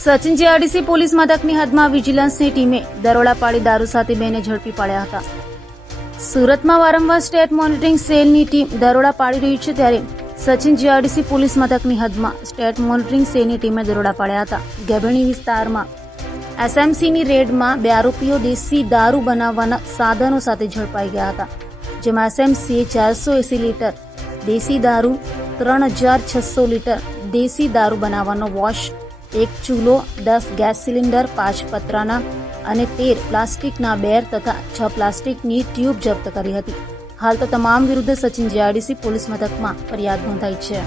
Sachin GRDC police મથકની હદમાં વિજિલન્સની ટીમે દરોડા પાડી દારૂ સાથે બેને ઝડપી પાડ્યા હતા. સુરતમાં વારંવાર સ્ટેટ મોનિટરિંગ સેલની ટીમ દરોડા પાડી રહી છે, ત્યારે સચિન જીઆરડીસી પોલીસ મથકની હદમાં સ્ટેટ મોનિટરિંગ સેલની ટીમે દરોડા પાડ્યા હતા. ગેબેણી વિસ્તારમાં એસએમસીની રેડમાં 2 આરોપીઓ દેશી દારૂ બનાવવાના સાધનો સાથે ઝડપાઈ ગયા હતા, જેમાં એસએમસીએ 480 લીટર દેશી દારૂ, 3600 લીટર દેશી દારૂ બનાવવાનો વોશ, 1 ચૂલો, 10 ગેસ સિલિન્ડર, 5 પતરાના અને 13 પ્લાસ્ટિકના બેર તથા 6 પ્લાસ્ટિકની ટ્યુબ જપ્ત કરી હતી. હાલ તો તમામ વિરુદ્ધ સચિન જીઆરડીસી પોલીસ મથકમાં ફરિયાદ નોંધાઈ છે.